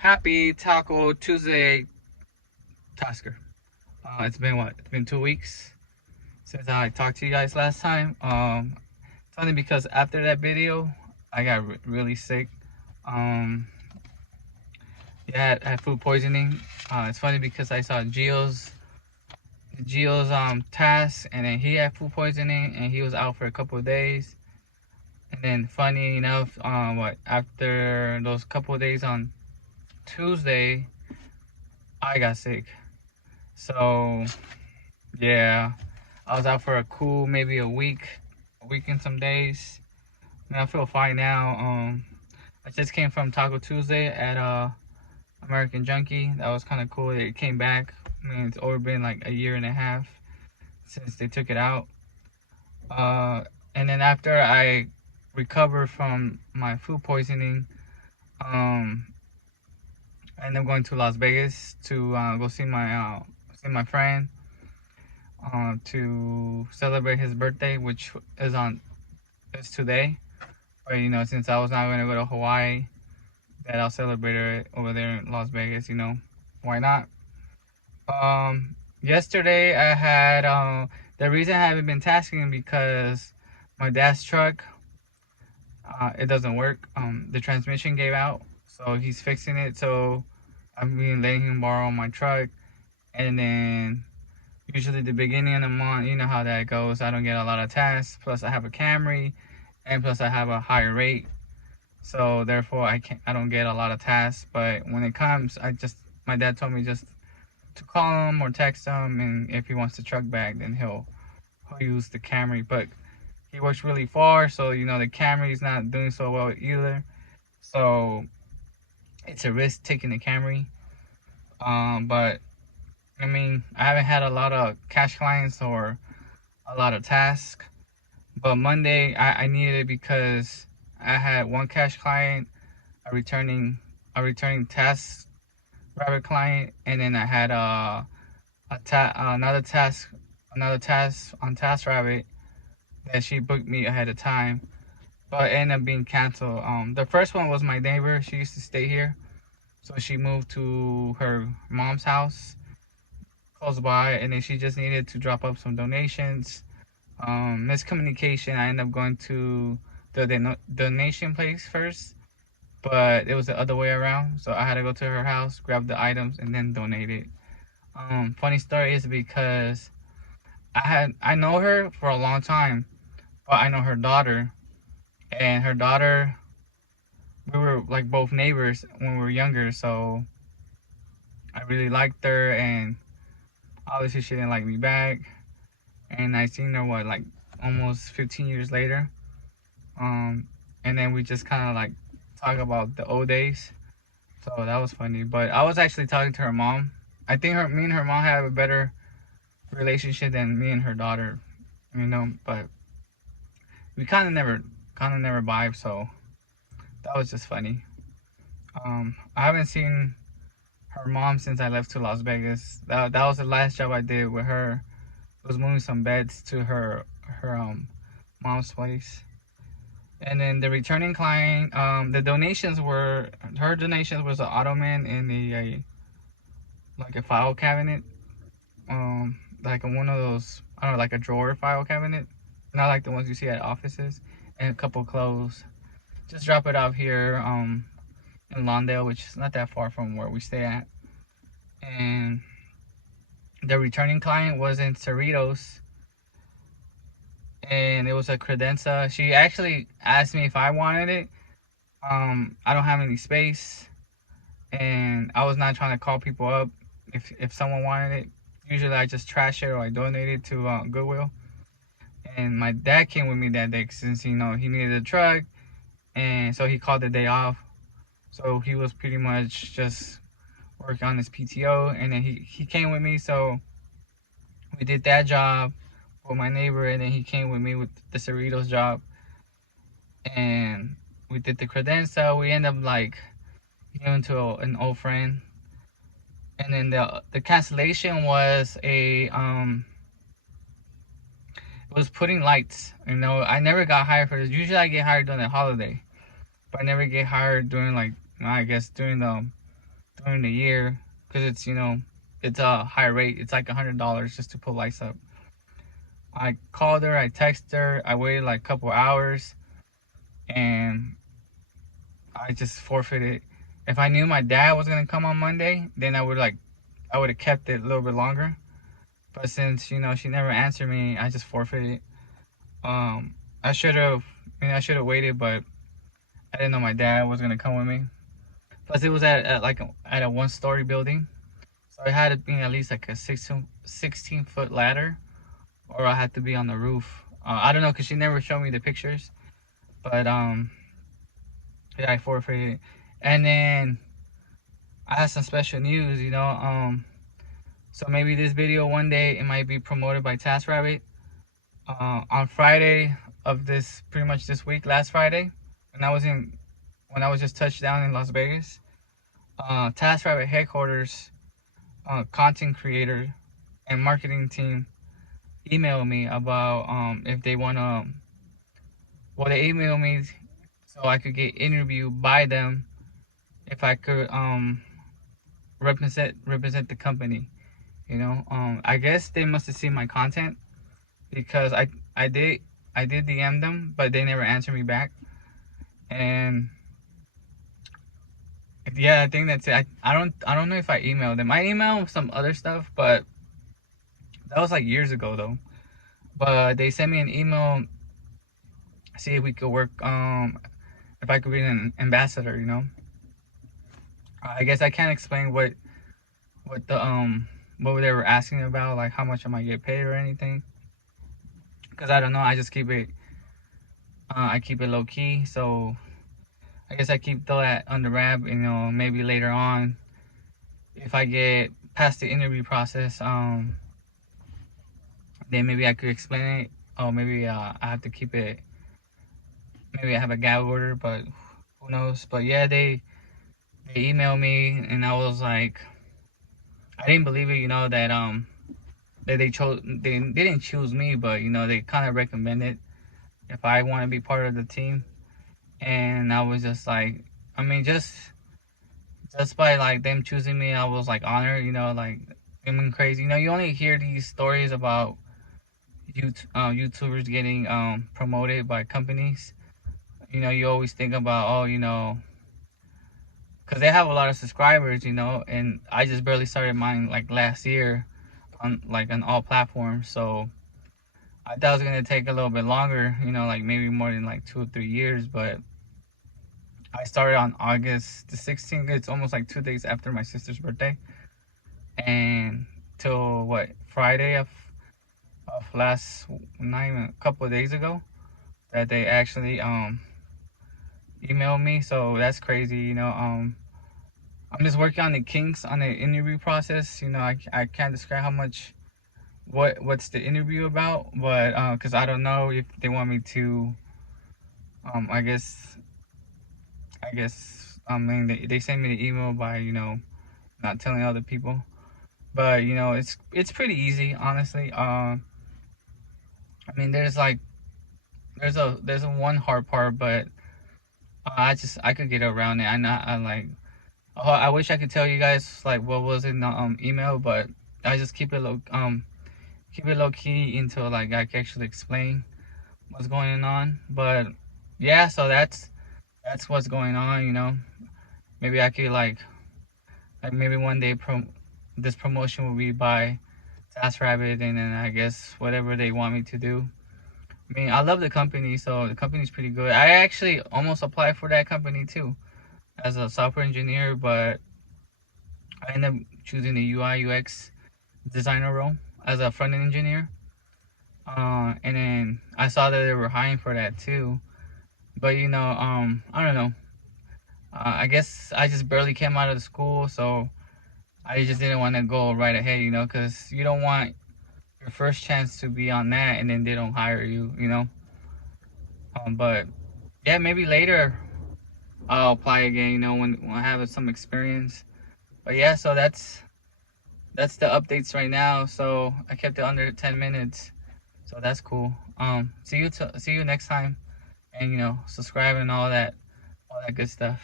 Happy Taco Tuesday, Tasker. It's been what? It's been 2 weeks since I talked to you guys last time. It's only because after that video, I got really sick. Um, yeah, I had food poisoning. It's funny because I saw Gio's task, and then he had food poisoning, and he was out for a couple of days. And then, funny enough, after those couple of days on Tuesday, I got sick. So yeah, I was out for a cool maybe a week and some days. I feel fine now. I just came from Taco Tuesday at American Junkie. That was kind of cool. It came back. I mean, it's over been like a year and a half since they took it out. And then after I recovered from my food poisoning, I ended up going to Las Vegas to go see my friend to celebrate his birthday, which is today. But since I was not going to go to Hawaii, that I'll celebrate it over there in Las Vegas. Why not? Yesterday I had the reason I haven't been tasking because my dad's truck it doesn't work. The transmission gave out, so he's fixing it. So I've been letting him borrow my truck, and then usually the beginning of the month, you know how that goes. I don't get a lot of tasks. Plus I have a Camry, and plus I have a higher rate. So therefore I don't get a lot of tasks. But when it comes, my dad told me just to call him or text him, and if he wants the truck back, then he'll use the Camry. But he works really far, so the Camry's not doing so well either. So it's a risk taking the Camry. But I mean, I haven't had a lot of cash clients or a lot of tasks. But Monday, I needed it because I had one cash client, a returning TaskRabbit client, and then I had another task on TaskRabbit that she booked me ahead of time, but it ended up being canceled. The first one was my neighbor. She used to stay here, so she moved to her mom's house close by, and then she just needed to drop up some donations. Miscommunication. I ended up going to the donation place first, but it was the other way around. So I had to go to her house, grab the items, and then donate it. Funny story is because I know her for a long time, but I know her daughter, and her daughter, we were like both neighbors when we were younger, so I really liked her, and obviously she didn't like me back, and I seen her like almost 15 years later, and then we just kind of like talk about the old days, so that was funny. But I was actually talking to her mom. I think me and her mom have a better relationship than me and her daughter, but we kind of never vibe, so that was just funny. I haven't seen her mom since I left to Las Vegas. That was the last job I did with her. It was moving some beds to her mom's place. And then the returning client, her donations was an ottoman and like a file cabinet, like one of those, I don't know, like a drawer file cabinet, not like the ones you see at offices, and a couple clothes. Just drop it off here in Lawndale, which is not that far from where we stay at. And the returning client was in Cerritos, and it was a credenza. She actually asked me if I wanted it. I don't have any space, and I was not trying to call people up if someone wanted it. Usually I just trash it or I donate it to Goodwill. And my dad came with me that day since he needed a truck, and so he called the day off. So he was pretty much just working on his PTO, and then he came with me. So we did that job with my neighbor, and then he came with me with the Cerritos job, and we did the credenza. We ended up like giving to an old friend, and then the cancellation was it was putting lights. I never got hired for this. Usually I get hired during the holiday, but I never get hired during, like, I guess during the during the year, because it's, you know, it's a high rate. It's like $100 just to put lights up. I called her, I texted her, I waited like a couple hours, and I just forfeited. If I knew my dad was gonna come on Monday, then I would have kept it a little bit longer. But since, you know, she never answered me, I just forfeited. I should have, I should have waited, but I didn't know my dad was gonna come with me. Plus, it was at a one-story building, so it had to be at least like a 16-foot ladder, or I had to be on the roof. I don't know, cause she never showed me the pictures, but yeah, I forfeited. And then I had some special news, you know. So maybe this video one day it might be promoted by TaskRabbit. On Friday of this, pretty much this week, last Friday, when I was just touched down in Las Vegas, TaskRabbit headquarters, content creator and marketing team emailed me about if they wanna. Well, they emailed me so I could get interviewed by them if I could represent the company. You know, I guess they must have seen my content because I did DM them, but they never answered me back. And yeah, I think that's it. I don't know if I emailed them. I emailed some other stuff, but that was like years ago though. But they sent me an email, see if we could work. If I could be an ambassador, you know. I guess I can't explain what the what they were asking about, like how much I might get paid or anything, because I don't know. I just keep it. I keep it low key, so I guess I keep that under wrap. You know, maybe later on, if I get past the interview process, then maybe I could explain it. Or maybe I have to keep it. Maybe I have a gag order, but who knows? But yeah, they emailed me, and I was like, I didn't believe it. You know that they didn't choose me, but you know they kind of recommended if I want to be part of the team. And I was just like, I mean, just by like them choosing me, I was like honored, you know, like I mean crazy. You know, you only hear these stories about YouTubers getting promoted by companies. You know, you always think about, oh, you know, because they have a lot of subscribers, you know, and I just barely started mine like last year on all platforms. So I thought it was gonna take a little bit longer, you know, like maybe more than like 2 or 3 years, but I started on August the 16th. It's almost like 2 days after my sister's birthday, and till what, Friday of last, not even a couple of days ago, that they actually emailed me. So that's crazy, you know. I'm just working on the kinks on the interview process. You know, I can't describe how much what's the interview about, but because I don't know if they want me to I guess I mean they sent me the email by, you know, not telling other people. But you know, it's pretty easy, honestly. I mean, there's a one hard part, but I could get around it. I like, oh, I wish I could tell you guys like what was in the email, but I just keep it low key until like I can actually explain what's going on. But yeah, so that's what's going on, you know. Maybe I could like maybe one day this promotion will be by TaskRabbit, and then I guess whatever they want me to do. I mean, I love the company, so the company's pretty good. I actually almost applied for that company too as a software engineer, but I ended up choosing the UI UX designer role as a front end engineer. And then I saw that they were hiring for that too. But you know, I don't know. I guess I just barely came out of the school, so I just didn't want to go right ahead, you know, because you don't want your first chance to be on that and then they don't hire you, you know. But yeah, maybe later I'll apply again, you know, when I have some experience. But yeah, so that's the updates right now. So I kept it under 10 minutes, so that's cool. See you next time, and you know, subscribe and all that good stuff.